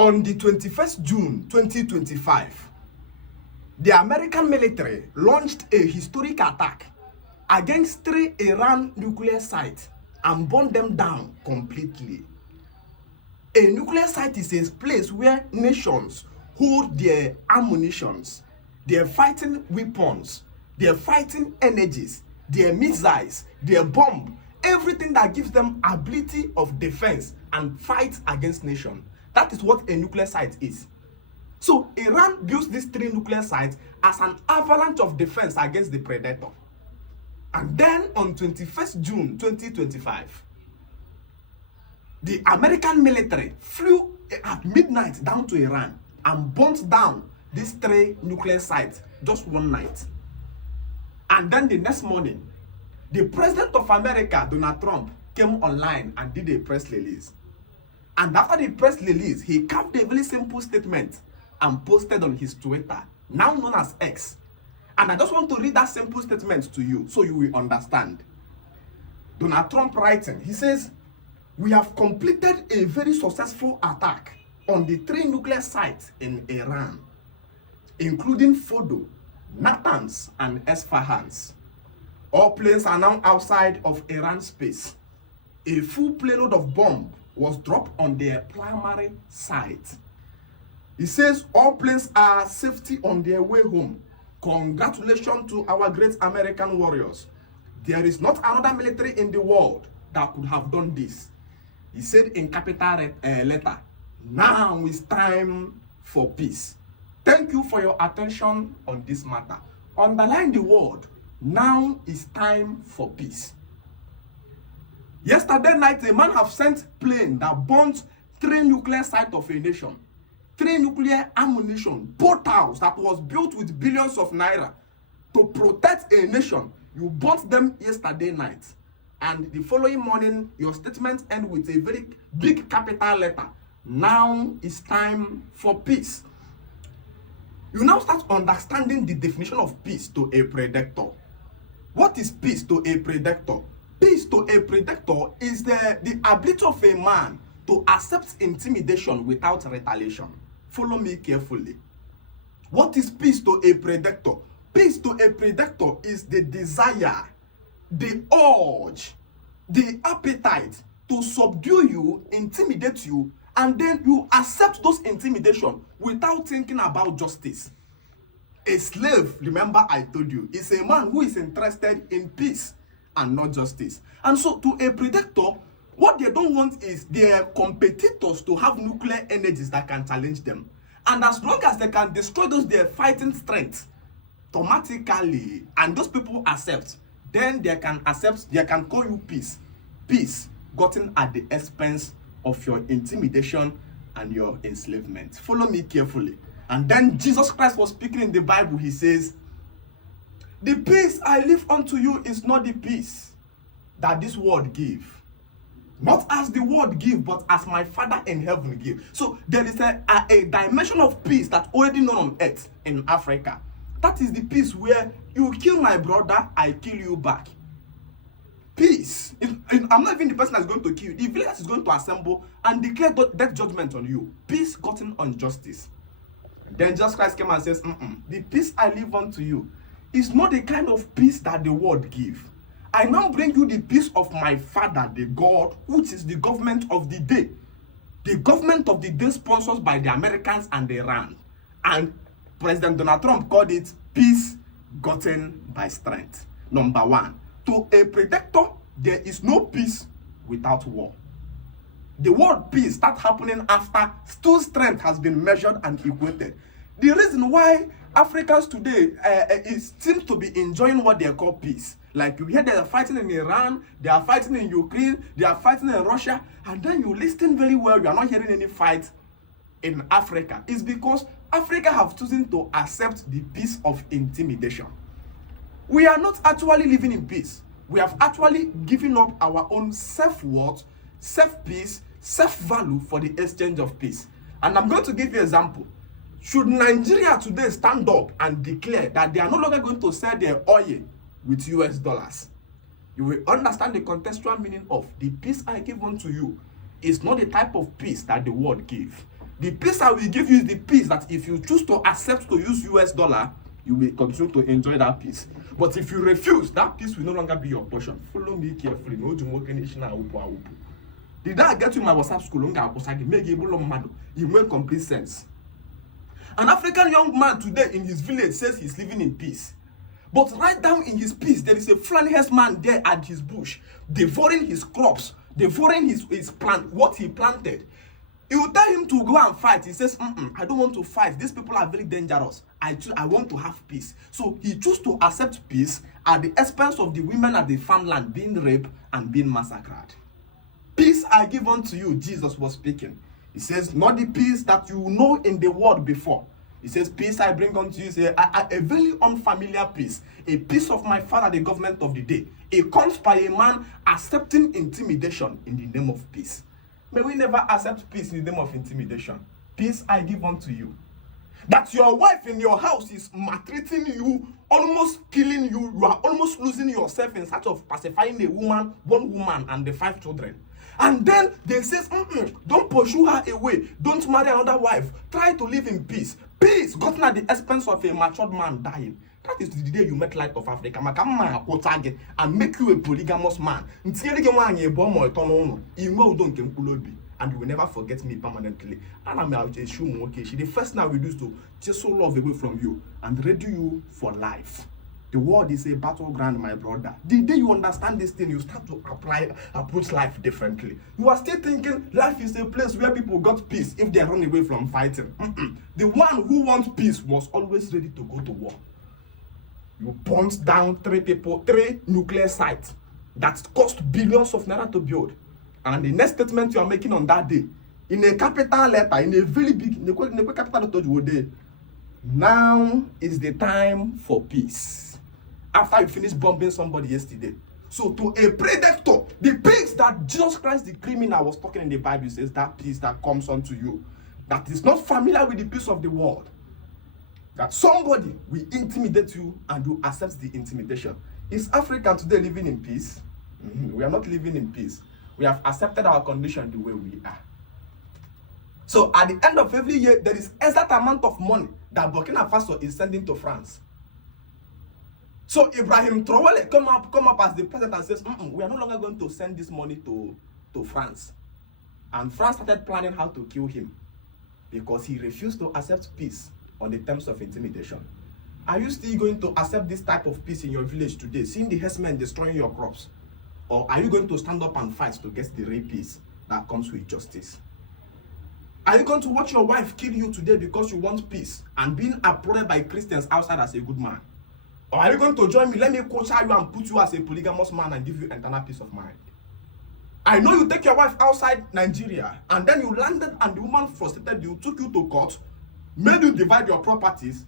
On the 21st June 2025, the American military launched a historic attack against 3 Iran nuclear sites and burned them down completely. A nuclear site is a place where nations hold their ammunitions, their fighting weapons, their fighting energies, their missiles, their bomb, everything that gives them ability of defense and fight against nation. That is what a nuclear site is. So Iran built these 3 nuclear sites as an avalanche of defense against the predator. And then on 21st June 2025, the American military flew at midnight down to Iran and burnt down these 3 nuclear sites just one night. And then the next morning, the president of America, Donald Trump, came online and did a press release. And after the press release, he carved a very simple statement and posted on his Twitter, now known as X. And I just want to read that simple statement to you so you will understand. Donald Trump writing, he says, "We have completed a very successful attack on the 3 nuclear sites in Iran, including Fordo, Natanz, and Esfahan. All planes are now outside of Iran space. A full payload of bomb was dropped on their primary site." He says all planes are safely on their way home. Congratulations to our great American warriors. There is not another military in the world that could have done this. He said in capital letter, "Now is time for peace. Thank you for your attention on this matter." Underline the word, now is time for peace. Yesterday night, a man have sent plane that burnt 3 nuclear sites of a nation. 3 nuclear ammunition, portals that was built with billions of naira to protect a nation. You burnt them yesterday night. And the following morning, your statement ends with a very big capital letter. Now is time for peace. You now start understanding the definition of peace to a predator. What is peace to a predator? Peace to a predator is the ability of a man to accept intimidation without retaliation. Follow me carefully. What is peace to a predator? Peace to a predator is the desire, the urge, the appetite to subdue you, intimidate you, and then you accept those intimidation without thinking about justice. A slave, remember I told you, is a man who is interested in peace and not justice. And so to a predator, what they don't want is their competitors to have nuclear energies that can challenge them. And as long as they can destroy those their fighting strength automatically, and those people accept, then they can call you peace. Peace gotten at the expense of your intimidation and your enslavement. Follow me carefully. And then Jesus Christ was speaking in the Bible. He says, "The peace I leave unto you is not the peace that this world give. Not as the world give, but as my Father in heaven give." So there is a dimension of peace that's already known on earth in Africa. That is the peace where you kill my brother, I kill you back. Peace. I'm not even the person that's going to kill you. The village is going to assemble and declare death judgment on you. Peace gotten on justice. And then Jesus Christ came and says, "The peace I leave unto you is not the kind of peace that the world give. I now bring you the peace of my Father, the God, which is the government of the day." The government of the day sponsored by the Americans and Iran. And President Donald Trump called it peace gotten by strength. Number 1, to a predator, there is no peace without war. The word peace starts happening after still strength has been measured and equated. The reason why Africans today seem to be enjoying what they call peace. Like you hear they are fighting in Iran, they are fighting in Ukraine, they are fighting in Russia, and then you listen very well, you are not hearing any fight in Africa. It's because Africa have chosen to accept the peace of intimidation. We are not actually living in peace. We have actually given up our own self-worth, self-peace, self-value for the exchange of peace. And I'm going to give you an example. Should Nigeria today stand up and declare that they are no longer going to sell their oil with US dollars, you will understand the contextual meaning of the peace I give unto you is not the type of peace that the world gives. The peace I will give you is the peace that if you choose to accept to use US dollar, you will continue to enjoy that peace. But if you refuse, that peace will no longer be your portion. Follow me carefully. No the day I get to my WhatsApp school, it made complete sense. An African young man today in his village says he's living in peace. But right down in his peace, there is a Fulani man there at his bush, devouring his crops, devouring his plant, what he planted. He will tell him to go and fight. He says, I don't want to fight. These people are very dangerous. I want to have peace. So he chose to accept peace at the expense of the women at the farmland being raped and being massacred. Peace I give unto you, Jesus was speaking. He says, not the peace that you know in the world before. He says, peace I bring unto you, say, a very unfamiliar peace, a peace of my Father, the government of the day. It comes by a man accepting intimidation in the name of peace. May we never accept peace in the name of intimidation. Peace I give unto you. That your wife in your house is maltreating you, almost killing you, you are almost losing yourself in search of pacifying a woman, one woman, and the 5 children. And then they say, don't pursue her away. Don't marry another wife. Try to live in peace. Peace gotten at the expense of a matured man dying. That is the day you met Light of Africa. And make you a polygamous man. And you will never forget me permanently. And I'm out the first thing we do is to just so love away from you and ready you for life. The world is a battleground, my brother. The day you understand this thing, you start to approach life differently. You are still thinking life is a place where people got peace if they run away from fighting. The one who wants peace was always ready to go to war. You burnt down 3 nuclear sites that cost billions of naira to build. And the next statement you are making on that day, in a capital letter, in a very big, in a capital letter, now is the time for peace. After you finish bombing somebody yesterday. So to a predator, the peace that Jesus Christ, the criminal, was talking in the Bible, says that peace that comes unto you, that is not familiar with the peace of the world. That somebody will intimidate you and you accept the intimidation. Is Africa today living in peace? We are not living in peace. We have accepted our condition the way we are. So at the end of every year, there is exact amount of money that Burkina Faso is sending to France. So Ibrahim Traoré come up as the president and says, we are no longer going to send this money to France. And France started planning how to kill him because he refused to accept peace on the terms of intimidation. Are you still going to accept this type of peace in your village today, seeing the herdsmen destroying your crops? Or are you going to stand up and fight to get the real peace that comes with justice? Are you going to watch your wife kill you today because you want peace and being applauded by Christians outside as a good man? Or are you going to join me? Let me coach you and put you as a polygamous man and give you eternal peace of mind. I know you take your wife outside Nigeria and then you landed and the woman frustrated you, took you to court, made you divide your properties,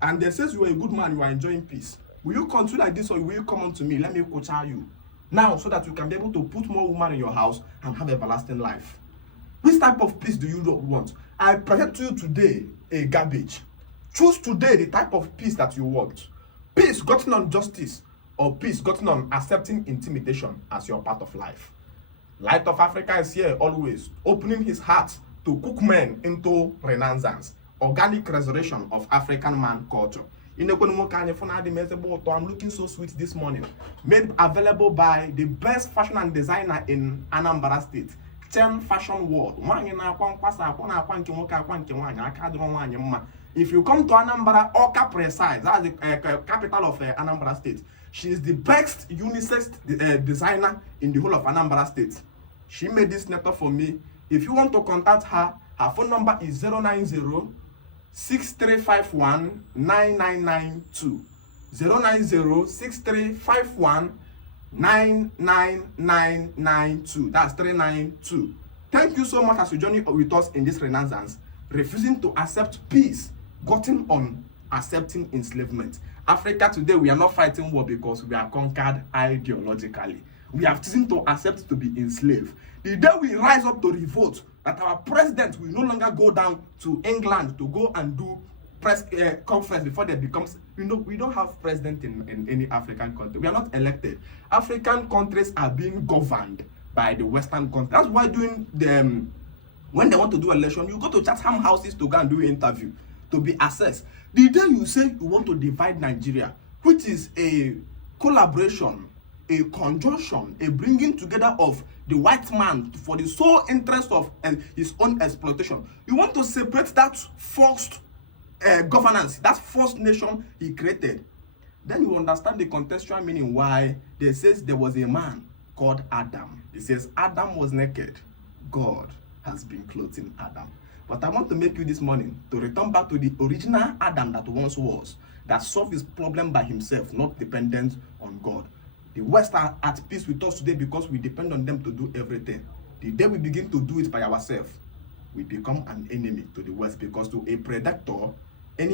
and then says you are a good man, you are enjoying peace. Will you continue like this or will you come on to me? Let me coach you now so that you can be able to put more women in your house and have everlasting life. Which type of peace do you want? I present to you today a garbage. Choose today the type of peace that you want. Peace gotten on justice or peace gotten on accepting intimidation as your part of life. Light of Africa is here always, opening his heart to cook men into renaissance, organic resurrection of African man culture. I'm looking so sweet this morning. Made available by the best fashion and designer in Anambra State. 10 Fashion World. If you come to Anambra, Oka Precise, that's the capital of Anambra State. She is the best unisex designer in the whole of Anambra State. She made this letter for me. If you want to contact her, her phone number is 090-6351-9992. 090-6351-99992. That's 392. Thank you so much as you journey with us in this renaissance, refusing to accept peace, gotten on accepting enslavement. Africa today, we are not fighting war because we are conquered ideologically. We have chosen to accept to be enslaved. The day we rise up to revolt, that our president will no longer go down to England to go and do press conference before they becomes, we don't have president in any African country. We are not elected. African countries are being governed by the Western countries. That's why during the When they want to do election, you go to Chatham houses to go and do interview, to be assessed. The day you say you want to divide Nigeria, which is a collaboration, a conjunction, a bringing together of the white man for the sole interest of his own exploitation, you want to separate that forced governance, that first nation he created, then you understand the contextual meaning why they says there was a man called Adam. It says Adam was naked, God has been clothing Adam. But I want to make you this morning to return back to the original Adam that once was, that solved his problem by himself, not dependent on God. The West are at peace with us today because we depend on them to do everything. The day we begin to do it by ourselves, we become an enemy to the West, because to a predator,